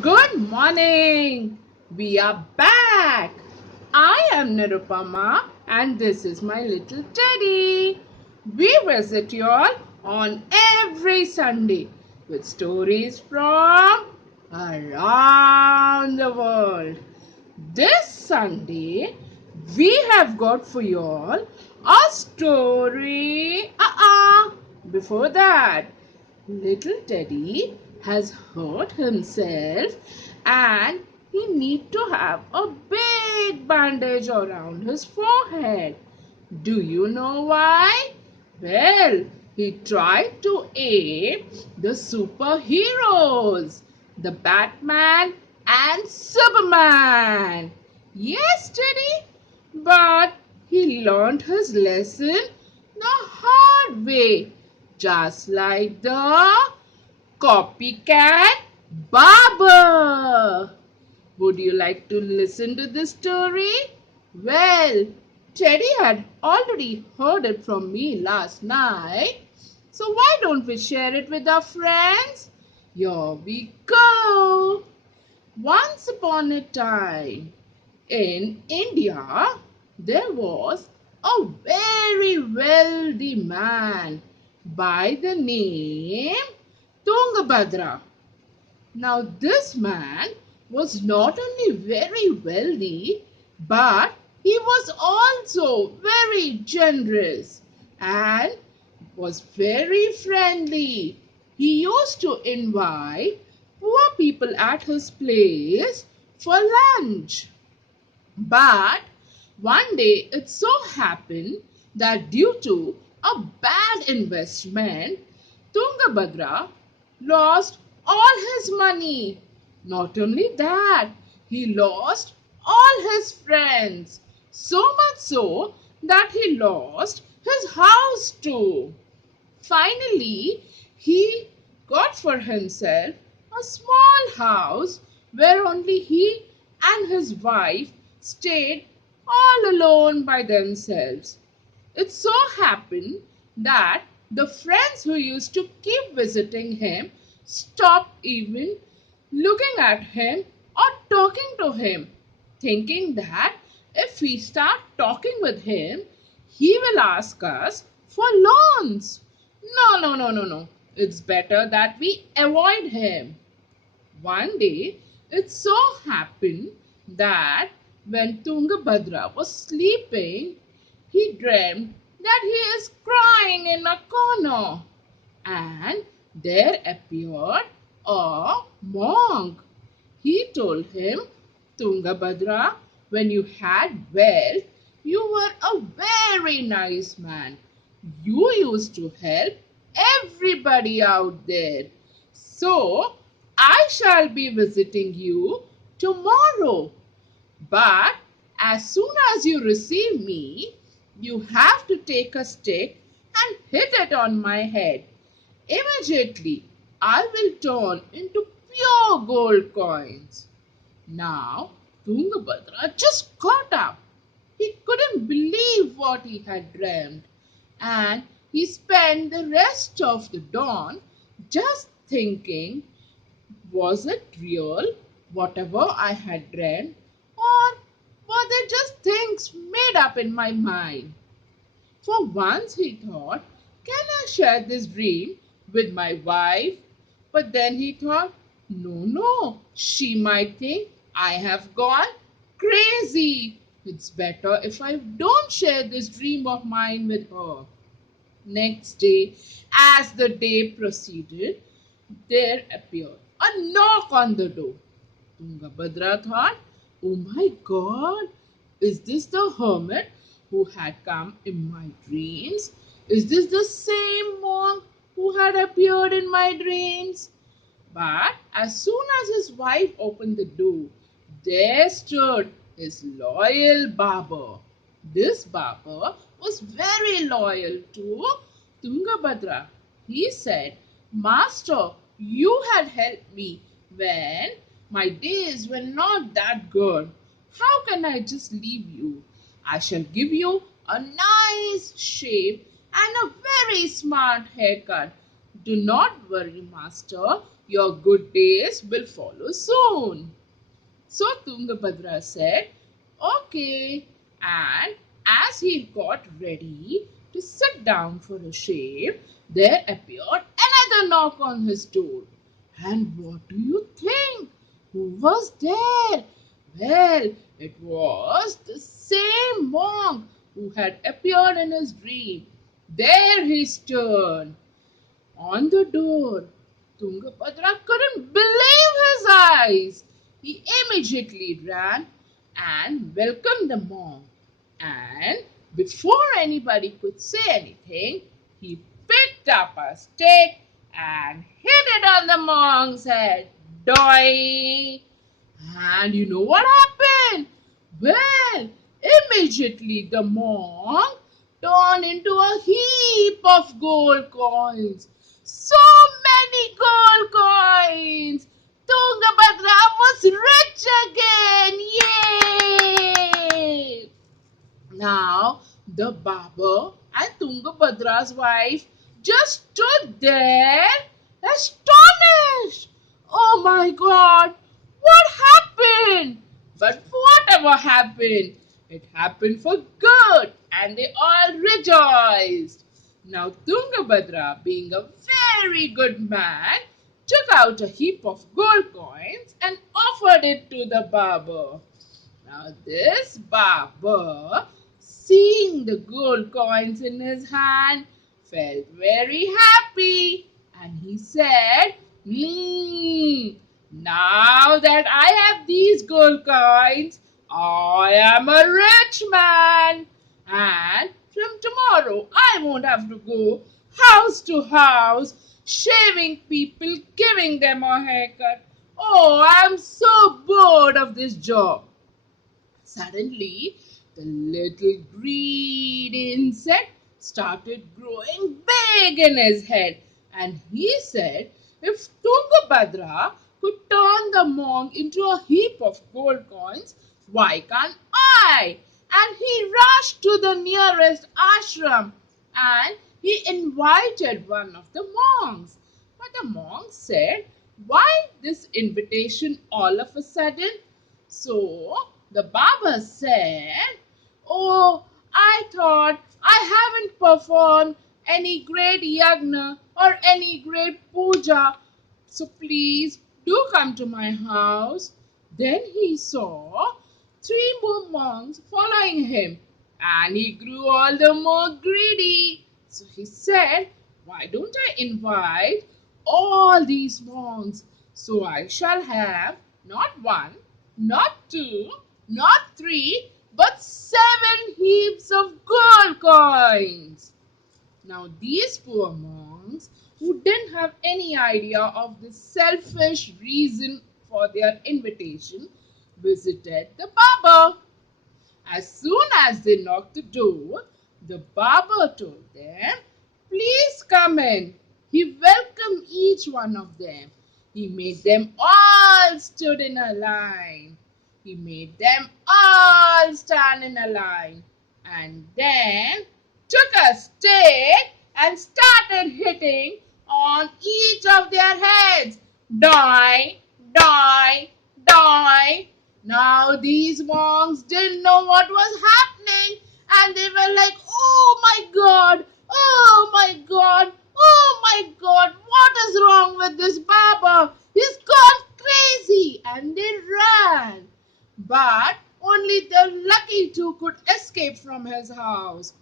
Good morning. We are back. I am Nirupama and this is my little teddy. We visit you all on every Sunday with stories from around the world. This Sunday, we have got for you all a story. Before that, little Teddy has hurt himself and he need to have a big bandage around his forehead. Do you know why? Well, he tried to aid the superheroes, the Batman and Superman. Yes, Teddy, but he learned his lesson the hard way, just like the copycat barber. Would you like to listen to this story? Well, Teddy had already heard it from me last night, so why don't we share it with our friends? Here we go. Once upon a time, in India, there was a very wealthy man by the name Tungabhadra. Now, this man was not only very wealthy, but he was also very generous and was very friendly. He used to invite poor people at his place for lunch. But one day it so happened that due to a bad investment, Tungabhadra lost all his money. Not only that, he lost all his friends. So much so that he lost his house too. Finally, he got for himself a small house where only he and his wife stayed all alone by themselves. It so happened that the friends who used to keep visiting him stopped even looking at him or talking to him, thinking that if we start talking with him, he will ask us for loans. No, no, no, no, no. It's better that we avoid him. One day, it so happened that when Tungabhadra was sleeping, he dreamed that he is crying in a corner, and there appeared a monk. He told him, Tungabhadra, when you had wealth, you were a very nice man. You used to help everybody out there. So, I shall be visiting you tomorrow. But as soon as you receive me, you have to take a stick and hit it on my head. Immediately, I will turn into pure gold coins. Now, Tungabhadra just got up. He couldn't believe what he had dreamed, and he spent the rest of the dawn just thinking, was it real, whatever I had dreamed, or were they just things made up in my mind? For once he thought, can I share this dream with my wife? But then he thought, no, no, she might think I have gone crazy. It's better if I don't share this dream of mine with her. Next day, as the day proceeded, there appeared a knock on the door. Tungabhadra thought, oh my God, is this the hermit who had come in my dreams? Is this the same monk who had appeared in my dreams? But as soon as his wife opened the door, there stood his loyal barber. This barber was very loyal to Tungabhadra. He said, Master, you had helped me when my days were not that good. How can I just leave you? I shall give you a nice shave and a very smart haircut. Do not worry, Master. Your good days will follow soon. So Tungabhadra said, Okay. And as he got ready to sit down for a shave, there appeared another knock on his door. And what do you think? Who was there? Well, it was the same monk who had appeared in his dream. There he stood on the door. Tungabhadra couldn't believe his eyes. He immediately ran and welcomed the monk. And before anybody could say anything, he picked up a stick and hit it on the monk's head. Doi! And you know what happened? Well, immediately the monk turned into a heap of gold coins. So many gold coins! Tungabhadra was rich again! Yay! Now, the barber and Tungabhadra's wife just stood there astonished. Oh my God, what happened? But whatever happened, it happened for good and they all rejoiced. Now, Tungabhadra, being a very good man, took out a heap of gold coins and offered it to the barber. Now, this barber, seeing the gold coins in his hand, felt very happy and he said, Now that I have these gold coins, I am a rich man. And from tomorrow, I won't have to go house to house, shaving people, giving them a haircut. Oh, I'm so bored of this job. Suddenly, the little green insect started growing big in his head, and he said, If Tungabhadra could turn the monk into a heap of gold coins, why can't I? And he rushed to the nearest ashram and he invited one of the monks. But the monk said, Why this invitation all of a sudden? So the Baba said, Oh, I thought I haven't performed any great yagna or any great puja. So please do come to my house. Then he saw three more monks following him and he grew all the more greedy. So he said, Why don't I invite all these monks? So I shall have not one, not two, not three, but 7 heaps of gold coins. Now these poor monks, who didn't have any idea of the selfish reason for their invitation, visited the barber. As soon as they knocked the door, the barber told them, Please come in. He welcomed each one of them. He made them all stood in a line. He made them all stand in a line and then took a stick and started hitting on each of their heads. Die, die, die. Now these monks didn't know what was happening and they were like, Oh my God, oh my God, oh my God, what is wrong with this Baba? He's gone crazy, and they ran. But only the lucky two could escape from his house.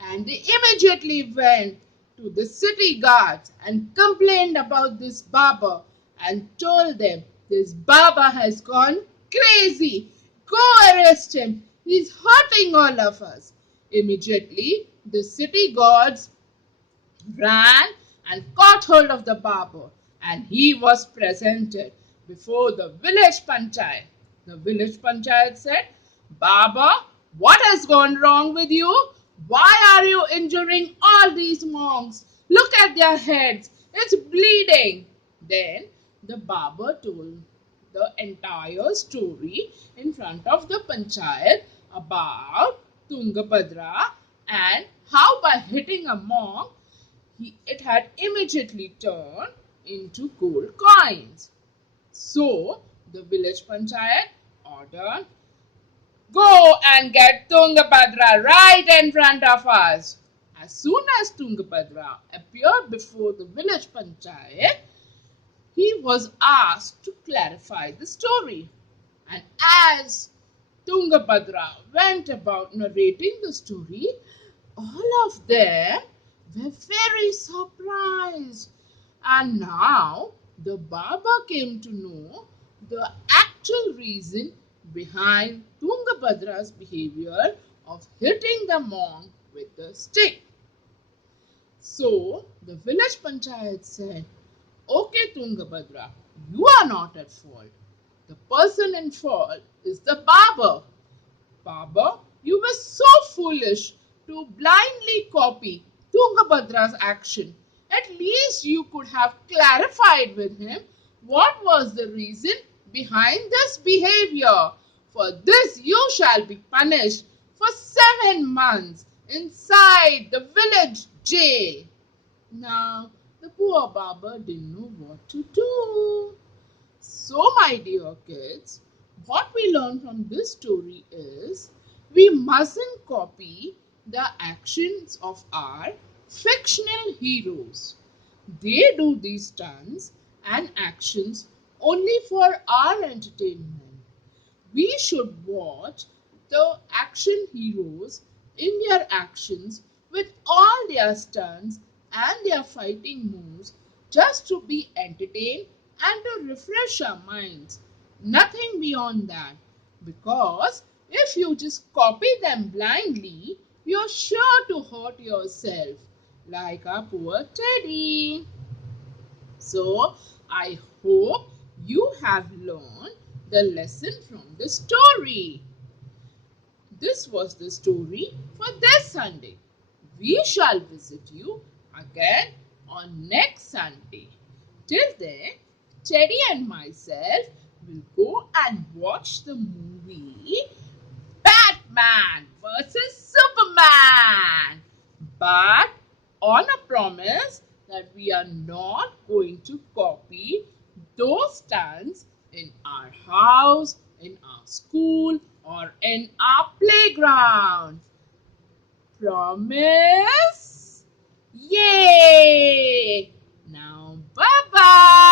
And they immediately went to the city guards and complained about this Baba and told them, This Baba has gone crazy. Go arrest him. He's hurting all of us. Immediately, the city guards ran and caught hold of the barber and he was presented before the village panchayat. The village panchayat said, Baba, what has gone wrong with you? Why are you injuring all these monks? Look at their heads. It's bleeding. Then the barber told the entire story in front of the panchayat about Tungabhadra and how by hitting a monk it had immediately turned into gold coins. So the village panchayat ordered, "Go and get Tungabhadra right in front of us." As soon as Tungabhadra appeared before the village panchayat, he was asked to clarify the story. And as Tungabhadra went about narrating the story, all of them were very surprised. And now the Baba came to know the actual reason behind Tungabhadra's behavior of hitting the monk with the stick. So the village panchayat said, "Okay, Tungabhadra, you are not at fault. The person in fault is the barber. Baba, you were so foolish to blindly copy Tungabhadra's action. At least you could have clarified with him what was the reason behind this behavior. For this you shall be punished for 7 months inside the village jail." Now, the poor Baba didn't know what to do. So, my dear kids, what we learn from this story is we mustn't copy the actions of our fictional heroes. They do these stunts and actions only for our entertainment. We should watch the action heroes in their actions with all their stunts and their fighting moves just to be entertained and to refresh our minds. Nothing beyond that. Because if you just copy them blindly, you're sure to hurt yourself, like our poor Teddy. So, I hope you have learned the lesson from the story. This was the story for this Sunday. We shall visit you again on next Sunday. Till then, Teddy and myself will go and watch the movie Batman versus Superman. But on a promise that we are not going to copy those stunts in our house, in our school, or in our playground. Promise? Yay! Now, bye bye.